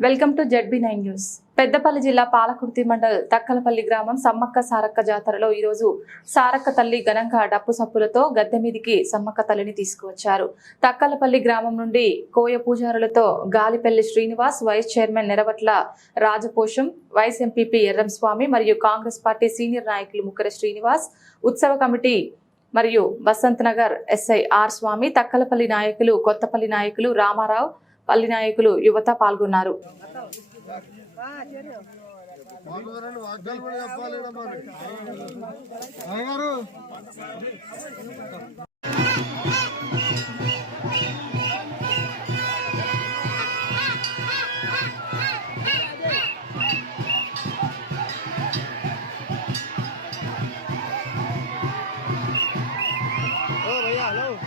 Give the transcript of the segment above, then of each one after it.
Welcome to ZB nine news. Peddapalli జిల్లా పాలకుర్తి మండల్ తక్కలపల్లి గ్రామం సమ్మక్క సారక్క జాతరలో ఈరోజు సారక్క తల్లి ఘనంగా డప్పు సప్పులతో గద్దె మీదికి సమ్మక్క తల్లిని తీసుకువచ్చారు. తక్కలపల్లి గ్రామం నుండి Koya పూజారులతో Galipalli Srinivas vice chairman Neravatla Rajaposham vice MPP Erram Swamy మరియు కాంగ్రెస్ పార్టీ సీనియర్ నాయకులు ముక్కర శ్రీనివాస్ ఉత్సవ కమిటీ మరియు బసంత్ నగర్ ఎస్ఐ ఆర్ స్వామి తక్కలపల్లి నాయకులు కొత్తపల్లి నాయకులు రామారావు పల్లి నాయకులు యువత పాల్గొన్నారు Hello.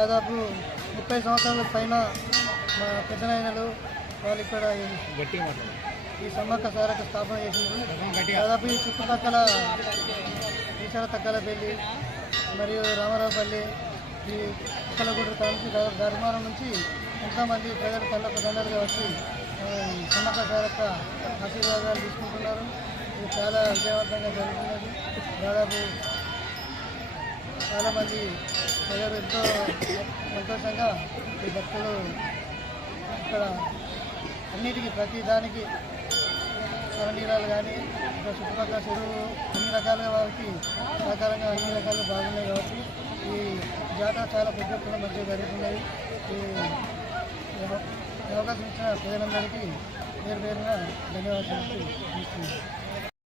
దాదాపు ముప్పై సంవత్సరాల పైన మా పెద్దనాయనలు వాళ్ళు ఇక్కడ ఈ- సమ్మక్క సారక స్థాపన చేసింది దాదాపు ఈ చుట్టుపక్కల ఈశాల తక్కలపల్లి మరియు రామారావుపల్లి ఈ కుక్కలగూడ నుంచి ధర్మారం నుంచి ఎంతోమంది ప్రజలు కళ్ళకు దండలుగా వచ్చి సమ్మక్క సారక్క ఆశీర్వాదాలు తీసుకుంటున్నారు. ఇది చాలా విజయవంతంగా జరుగుతున్నది. దాదాపు చాలామంది ప్రజలు ఎంతో సంతోషంగా ఈ భక్తులు ఇక్కడ అన్నిటికీ ప్రతి దానికి సరళీరాలు కానీ ఇంకా చుట్టుపక్కల చెరువు అన్ని రకాలుగా వారికి సహకారంగా అన్ని రకాలుగా బాగున్నాయి కాబట్టి ఈ జాతర చాలా పెద్ద ఎత్తున మంచిగా జరుగుతున్నది. ఈ అవకాశం ఇచ్చిన ప్రజలందరికీ పేరు పేరుగా ధన్యవాదాలు